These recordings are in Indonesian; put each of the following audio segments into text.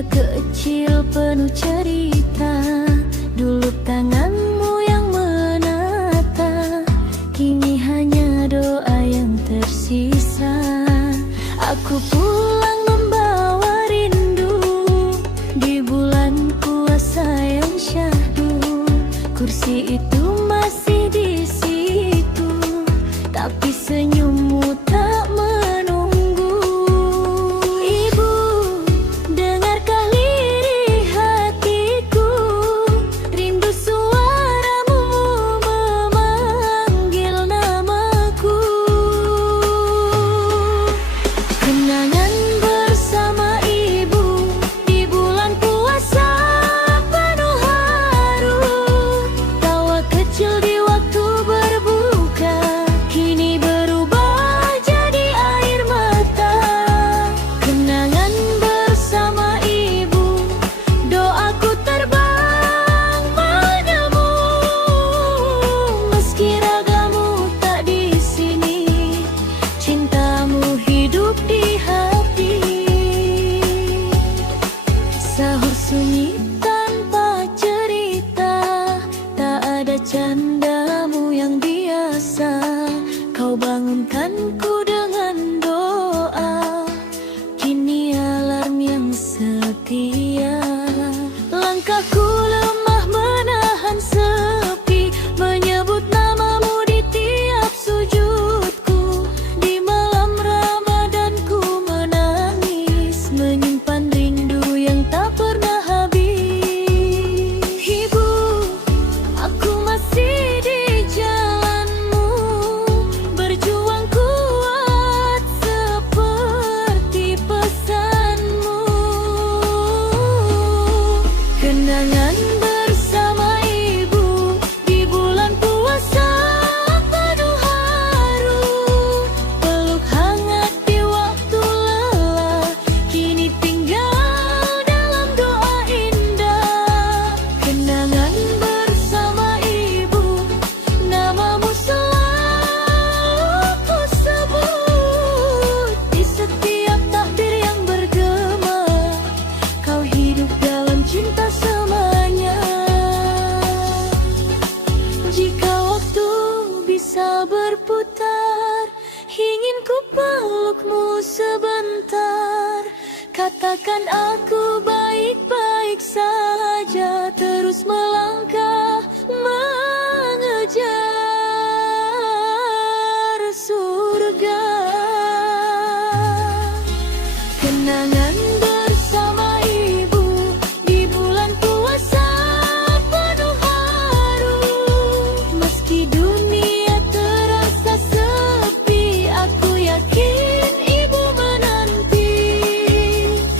Masa kecil penuh cerita, dulu tanganmu yang menata, kini hanya doa yang tersisa. Aku pulang membawa rindu di bulan puasa yang syahdu. Kursi itu masih di situ, tapi senyummu tak menunggu. Ibu, dengarkah lirih hatiku, rindu suaramu memanggil namaku. Kenangan bersama ibu di bulan puasa penuh haru, tawa kecil di waktu berbuka kini berubah jadi air mata. Kenangan bersama ibu, doaku terbang padamu. Meski ragamu tak di sini, cintamu hidup di hati. Sahur sunyi tanpa cerita, tak ada candamu yang biasa. Kau bangunkanku dengan doa, kini alarm yang setia. Langkahku lemah menahan sepi, menyebut namamu di tiap sujudku. Di malam Ramadan ku menangis, menyimpan rindu yang tak pernah habis. Ibu, aku masih di jalanmu, berjuang kuat seperti pesanmu. Kenangan bersama ibu di bulan puasa penuh haru, peluk hangat di waktu lelah, kini tinggal dalam doa indah. Kenangan bersama ibu, namamu selalu ku sebut di setiap takbir yang bergema. Kau hidup dalam cinta selamanya. Jika waktu bisa berputar, ingin ku pelukmu sebentar. Katakan aku baik-baik saja, terus melangkah mengejar surga. Kenangan bersama ibu di bulan puasa penuh haru, meski dunia terasa sepi, aku yakin ibu menanti.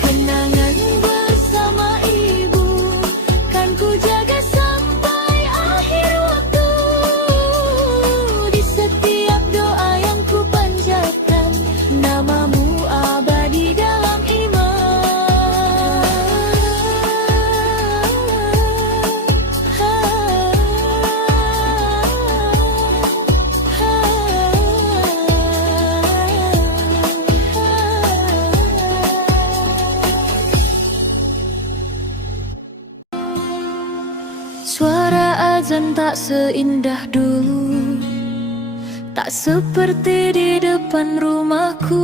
Kenangan bersama ibu kan ku jaga sampai akhir waktu. Di setiap doa yang ku panjatkan, namamu abadi dalam iman. Suara azan tak seindah dulu, tak seperti di depan rumahku.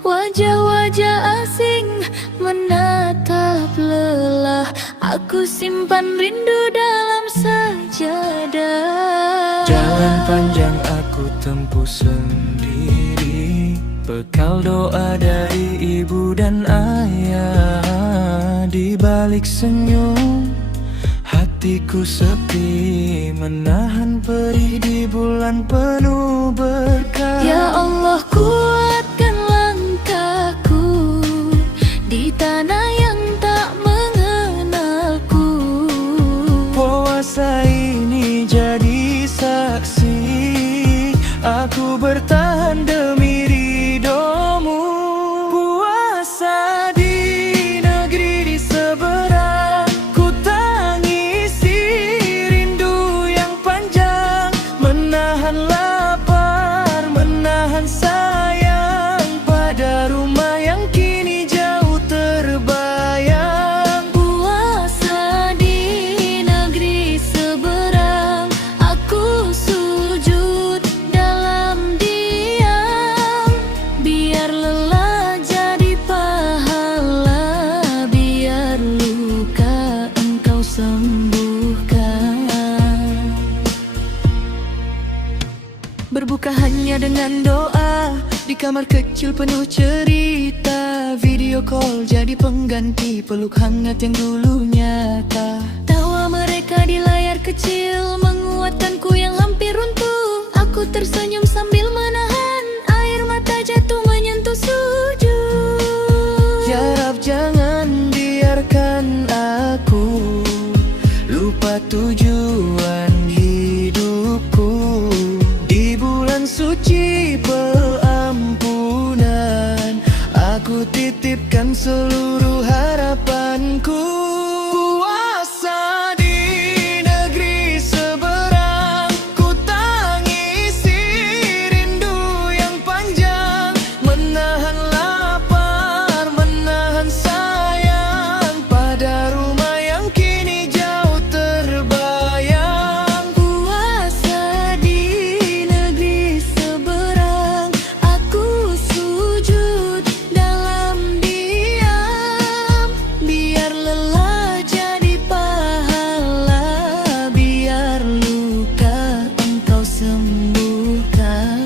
Wajah-wajah asing menatap lelah, aku simpan rindu dalam sajadah. Jalan panjang aku tempuh sendiri, bekal doa dari ibu dan ayah. Di balik senyum, hatiku sepi, menahan perih di bulan penuh berkah. Ya Allah, kuatkan langkahku di tanah yang tak mengenalku. Puasa ini jadi saksi, aku bertahan demi ridhomu. Puasa di negeri di seberang, ku tangisi rindu yang panjang, menahan lapar, menahan sayang. Buka hanya dengan doa, di kamar kecil penuh cerita. Video call jadi pengganti peluk hangat yang dulu nyata. Tawa mereka di layar kecil menguatkanku yang hampir runtuh. Aku tersenyum sambil menahan air mata jatuh menyentuh sujud. Ya Rab, jangan biarkan aku lupa tujuan hidupku. Di bulan suci pengampunan, aku titipkan seluruh harapanku. Puasa di negeri seberang, ku tangisi rindu yang panjang. Menahan lapar, menahan sayang, pada rumah yang kini jauh terbayang. Puasa di negeri seberang, aku sujud dalam diam. Biar lelah jadi pahala, biar luka engkau sembuhkan.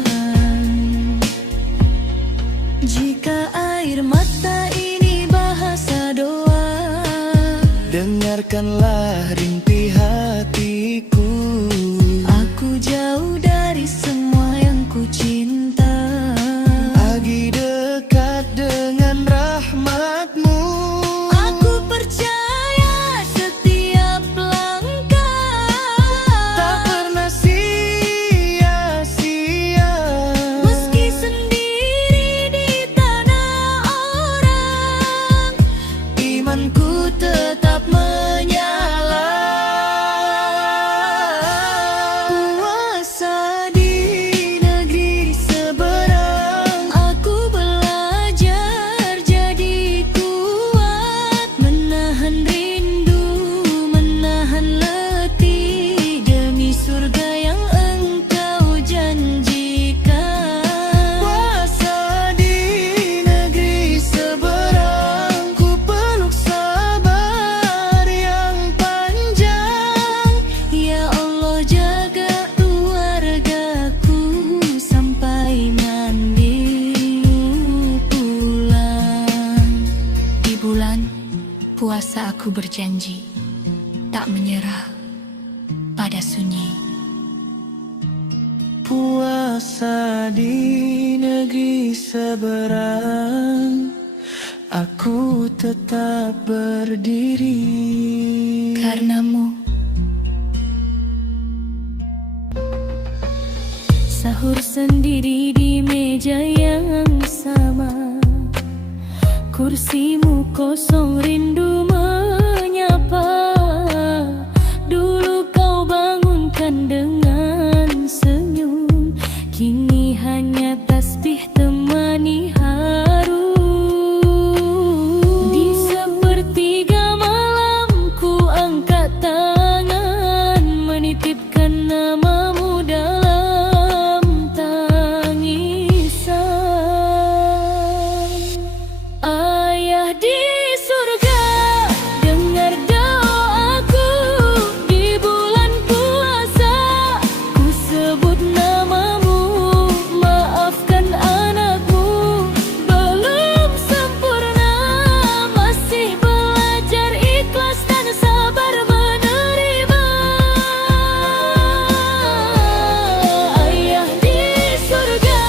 Jika air mata ini bahasa doa, Dengarkanlah rimpi hatiku. aku jauh dari semua yang ku cinta. Lagi dekat dengan rahmatmu. Aku percaya setiap langkah Tak pernah sia-sia. meski sendiri di tanah orang, Imanku tetap menyala. puasa di negeri seberang, aku belajar jadi kuat. Menahan rindu, menahan letih, demi surga yang engkau janjikan. Puasa di negeri seberang, ku peluk sabar yang panjang. Ya Allah, jaga keluargaku sampai mandimu pulang. Di bulan puasa aku berjanji tak menyerah pada sunyi. Puasa di negeri seberang, aku tetap berdiri. Karenamu sahur sendiri di meja yang sama, kursimu kosong rindu menyapa. Dulu kau bangunkan dengan senyum, kini hanya tasbih temani haru. Di sepertiga malam ku angkat tangan, menitipkan namamu dalam tangisan. Ayah di surga, dengar doaku. Di bulan puasa ku sebut namamu, maafkan anakmu belum sempurna, masih belajar ikhlas dan sabar menerima. Ayah di surga,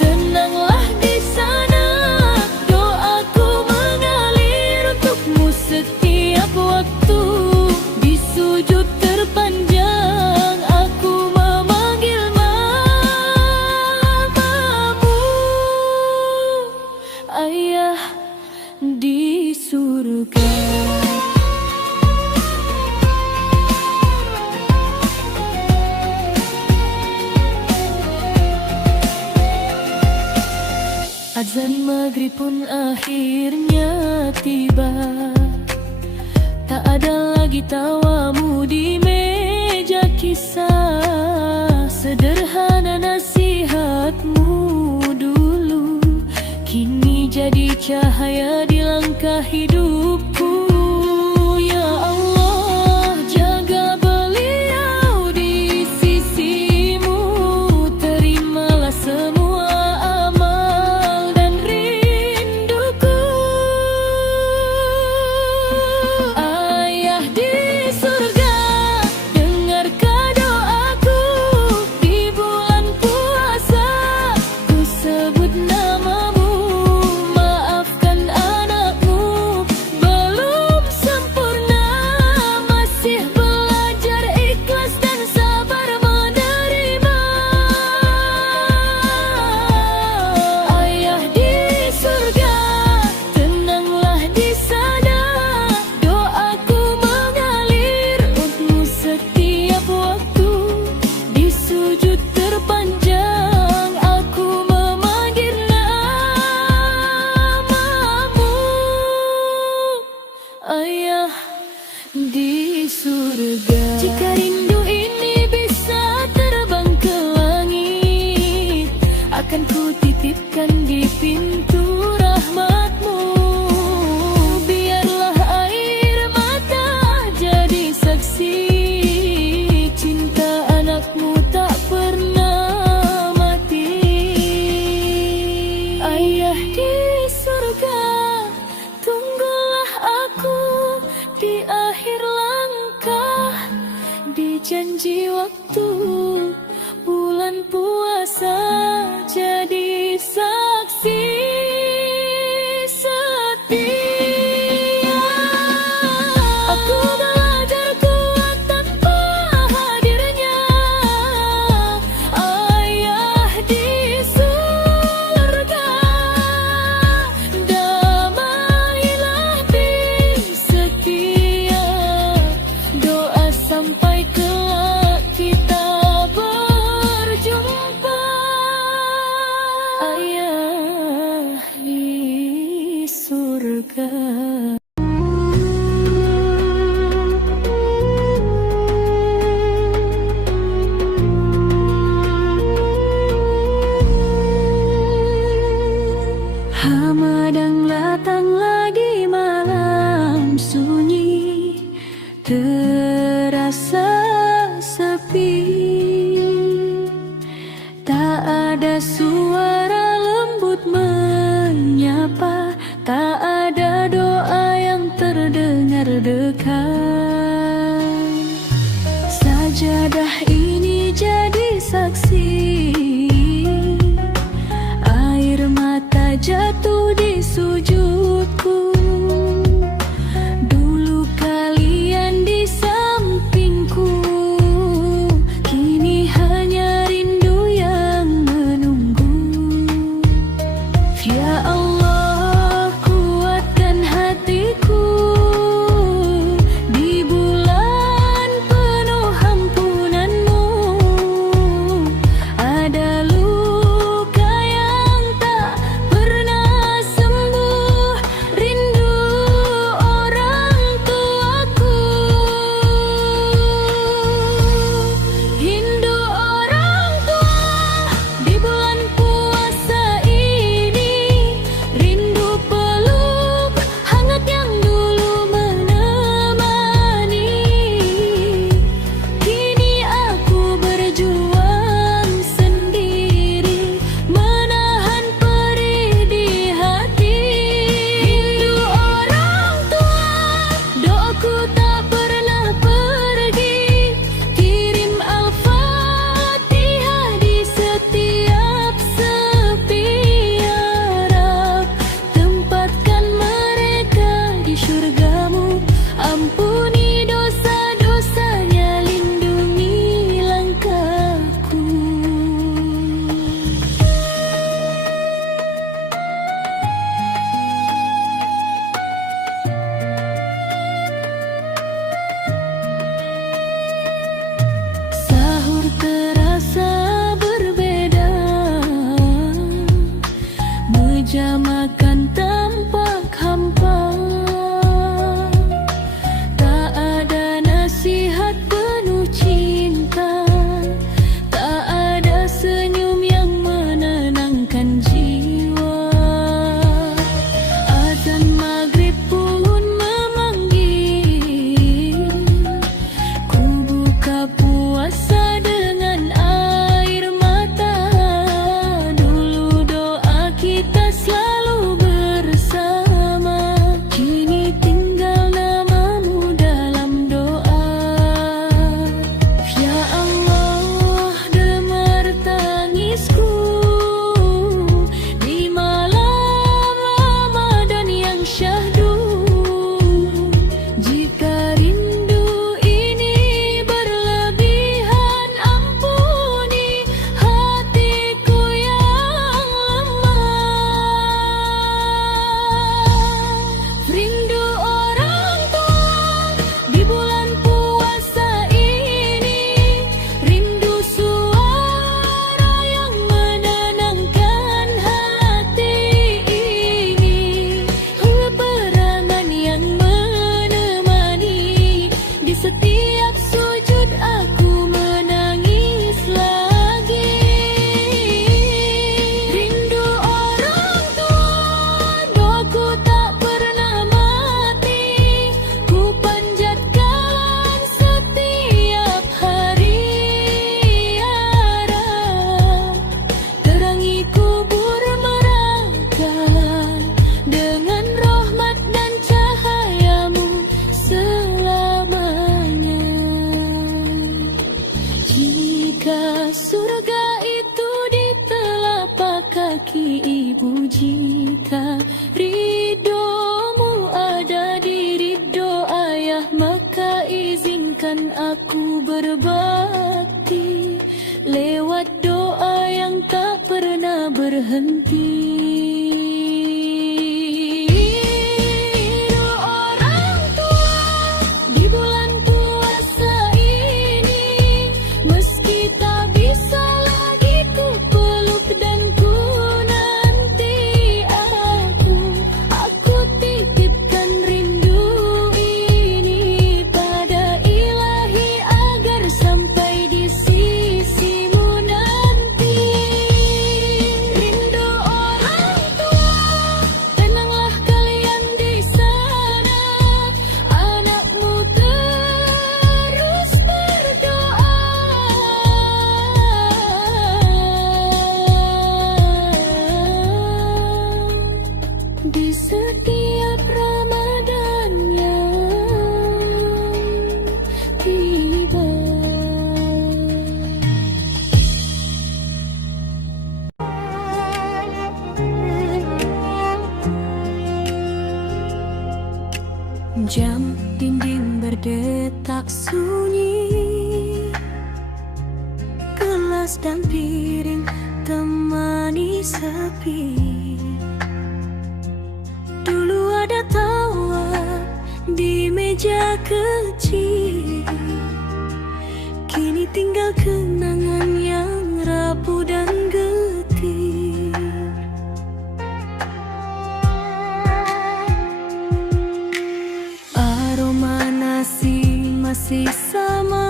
tenanglah di sana, doaku mengalir untukmu setiap waktu. Di sujud terpanjang aku memanggil namamu, Ayah di surga. Azan maghrib pun akhirnya tiba, tak ada lagi tawamu di meja kisah. Sederhana nasihatmu dulu, kini jadi cahaya di langkah hidupku. Ya Allah, jaga beliau di sisimu, terima di surga. Jika rindu ini bisa terbang ke langit, akan ku titipkan di pintu rahmatmu. Biarlah air mata jadi saksi, cinta anakmu tak pernah mati. Ayah di surga, tunggulah aku di akhir langkah, di janji waktu bulan puasa jadi saksi setia. Aku belajar kuat tanpa hadirnya ayah di surga. Damailah di setiap doa sampai kelak kita berjumpa. Ayah di surga. Hamadang datang lagi malam sunyi, terasa sepi. Tak ada suara lembut menyapa, tak ada doa yang terdengar dekat. Sajadah ini jadi saksi, air mata jatuh di sujudku. Dulu kalian di sampingku, kini hanya rindu yang menunggu. Ya Allah, kuatkan hatiku di bulan penuh ampunanmu. ibadah, maka izinkan aku berbakti lewat doa yang tak pernah berhenti. Di setiap Ramadan yang tiba. Jam dinding berdetak sunyi, gelas dan piring temani sepi. Dulu ada tawa di meja kecil, kini tinggal kenangan yang rapuh dan getir. Aroma nasi masih sama,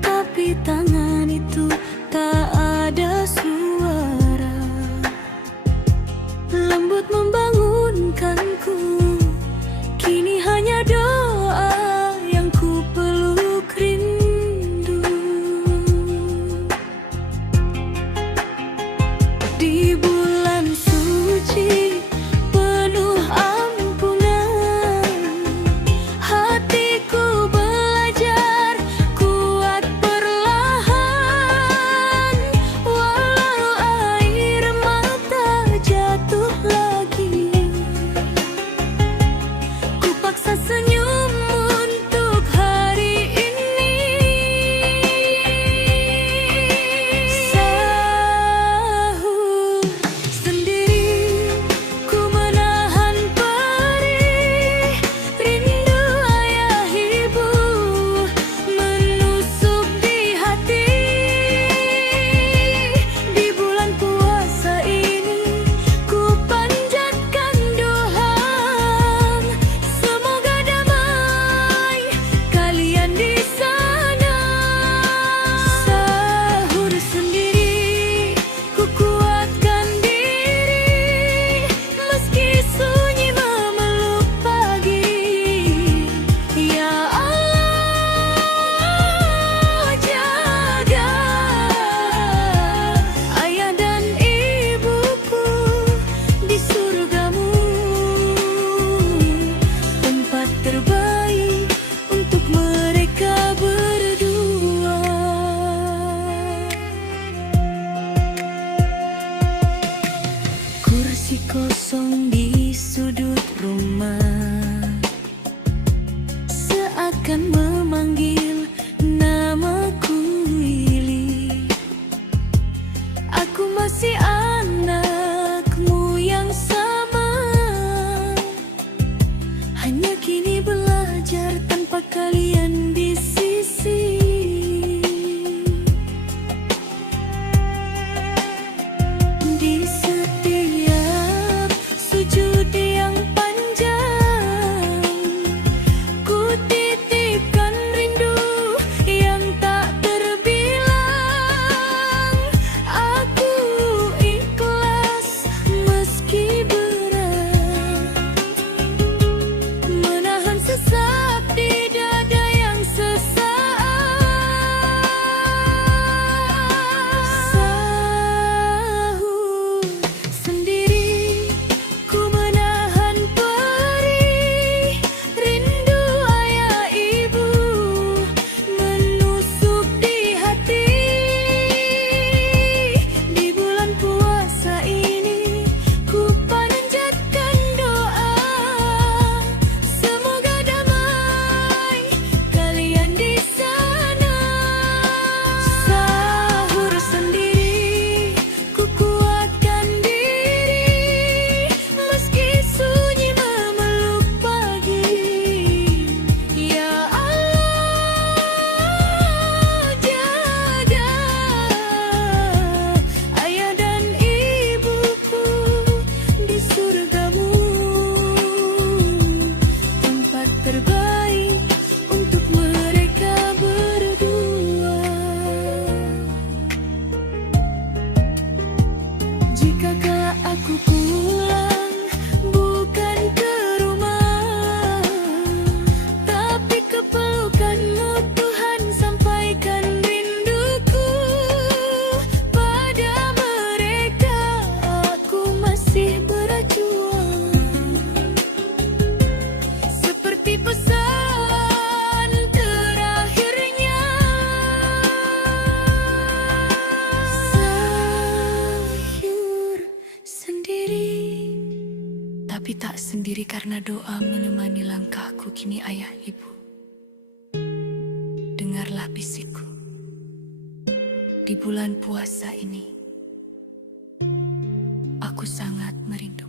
tapi tangan itu tak ada suara. Lembut membangunkanku, kini hanya doa yang ku peluk rindu. Di bulan suci penuh ampunan, hatiku belajar kuat perlahan. Walau air mata jatuh lagi, ku paksa senyum untuk hari ini. Sahur sendiri, ku menahan perih rindu ayah ibu menusuk di hati. Di bulan puasa ini ku panjatkan doa, semoga damai kalian di sana. Sahur sendiri, ku kuatkan diri meski sunyi memeluk pagi. Ya Allah, jaga ayah dan ibuku di surgamu, tempat terbaik untuk mereka berdua. Kursi kosong di sudut rumah seakan memanggil namaku Willy. Aku masih anakmu yang sama, hanya kini belajar tanpa kalian di sisi. Di setiap sujud yang panjang, ku titipkan rindu yang tak terbilang. Aku ikhlas meski berat, menahan sesak di dada yang sesaat. Sahur sendiri, ku menahan perih rindu ayah ibu menusuk di hati. Di bulan puasa ini ku panjatkan doa, semoga terbaik untuk mereka berdua. Jika kelak aku pulang, bukan ke rumah, tapi ke pelukanmu Tuhan, sampaikan rinduku pada mereka. Aku masih berjuang seperti pesan terakhirnya. Sayur sendiri, tapi tak sendiri karena doa menemani langkahku. Kini ayah ibu, dengarlah bisikku. Di bulan puasa ini, aku sangat merindu.